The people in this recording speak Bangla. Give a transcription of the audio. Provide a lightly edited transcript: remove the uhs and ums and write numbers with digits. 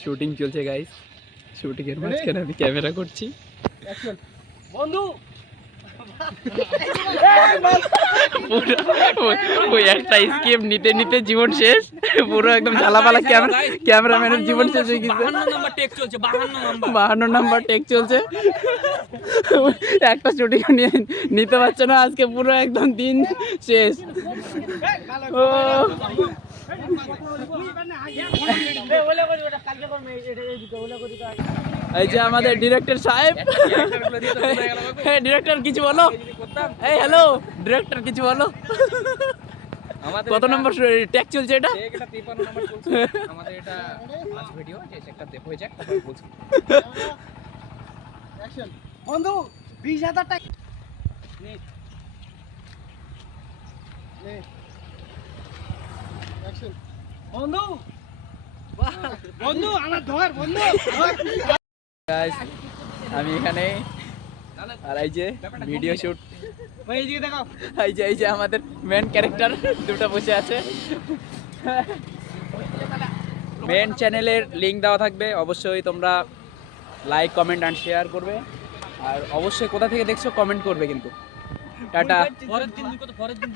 শুটিং চলছে গাইস, শুটিং এর মাঝখানে আমি ক্যামেরা করছি। বন্ধু ওই একটা স্কেপ নিতে নিতে জীবন শেষ, পুরো একদম ঝালাপালা ক্যামেরাম্যানের জীবন শেষ হয়ে গেছে। 52 নাম্বার টেক চলছে, 52 নাম্বার টেক চলছে। একটা শুটিং নিতে পারছে না আজকে, পুরো একদম দিন শেষ। ও এই যে আমাদের ডিরেক্টর সাহেব। ডিরেক্টর কিছু বলো। এই হ্যালো ডিরেক্টর কিছু বলো। কত নম্বর ট্যাগ চলছে এটা? এটা 53 নাম্বার চলছে আমাদের। এটা ফার্স্ট ভিডিও, যে একটা হয়ে যাক তারপর বলছি। অ্যাকশন বন্ধু 20,000 টাকা নে নে। অ্যাকশন বন্ধু, বন্ধু আমার ধর, বন্ধু গাইস আমি এখানে, আর এই যে ভিডিও শুট, ভাই এইদিকে দেখাও। এই যে আমাদের মেন ক্যারেক্টার দুটো বসে আছে। মেন চ্যানেলের লিংক দেওয়া থাকবে, অবশ্যই তোমরা লাইক কমেন্ট অ্যান্ড শেয়ার করবে। আর অবশ্যই কোথা থেকে দেখছো কমেন্ট করবে কিন্তু। টাটা। পরের দিন